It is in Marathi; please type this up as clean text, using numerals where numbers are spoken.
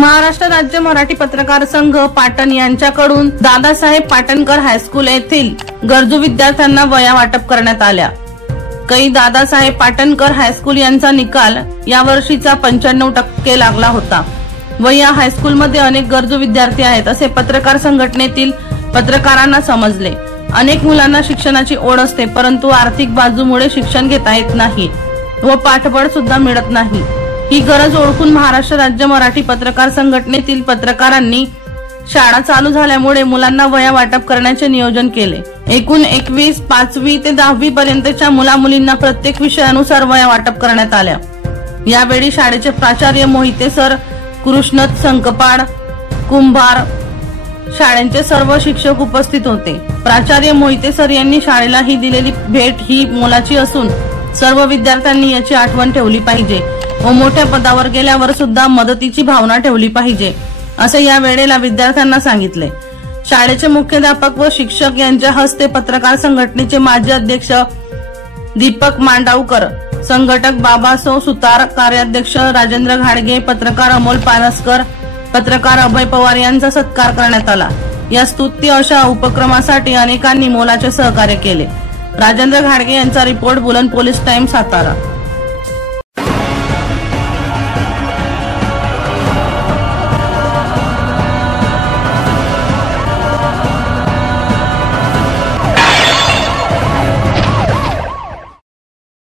महाराष्ट्र राज्य मराठी पत्रकार संघ पाटण यांच्याकडून दादासाहेब पाटणकर हायस्कूल येथील गरजू विद्यार्थ्यांना वह्या वाटप करण्यात आल्या। कै दादासाहेब पाटणकर हायस्कूल यांचा निकाल या वर्षीचा 95% लागला होता व या हायस्कूलमध्ये अनेक गरजू विद्यार्थी आहेत असे पत्रकार संघटनेतील पत्रकारांना समजले। अनेक मुलांना शिक्षणाची ओढ असते, परंतु आर्थिक बाजूमुळे शिक्षण घेता येत नाही व पाठबळ सुद्धा मिळत नाही। ही गरज ओळखून महाराष्ट्र राज्य मराठी पत्रकार संघटनेतील पत्रकारांनी शाळा चालू झाल्यामुळे मुलांना वह्या वाटप करण्याचे नियोजन केले। एकूण 21 5वी ते 10वी पर्यंतच्या मुला-मुलींना प्रत्येक विषयानुसार वह्या वाटप करण्यात आल्या। यावेळी शाळेचे प्राचार्य मोहिते सर, कृष्णत संकपाड, कुंभार, शाळेचे सर्व शिक्षक उपस्थित होते। प्राचार्य मोहिते सर यांनी शाळेला ही दिलेली भेट ही मोलाची असून सर्व विद्यार्थ्यांनी याची आठवण ठेवली पाहिजे व मोठ्या पदावर गेल्यावर सुद्धा मदतीची भावना ठेवली पाहिजे असे या वेळेला विद्यार्थ्यांना सांगितले। शाळेचे मुख्याध्यापक व शिक्षक यांच्या हस्ते पत्रकार संघटनेचे माजी अध्यक्ष दीपक मांडावकर, संघटक बाबासो सुतार, कार्याध्यक्ष राजेंद्र घाडगे, पत्रकार अमोल पानसकर, पत्रकार अभय पवार यांचा सत्कार करण्यात आला। या स्तुत्य अशा उपक्रमासाठी अनेकांनी मोलाचे सहकार्य केले। राजेंद्र घाडगे यांचा रिपोर्ट, बुलंद पोलीस टाइम, सातारा।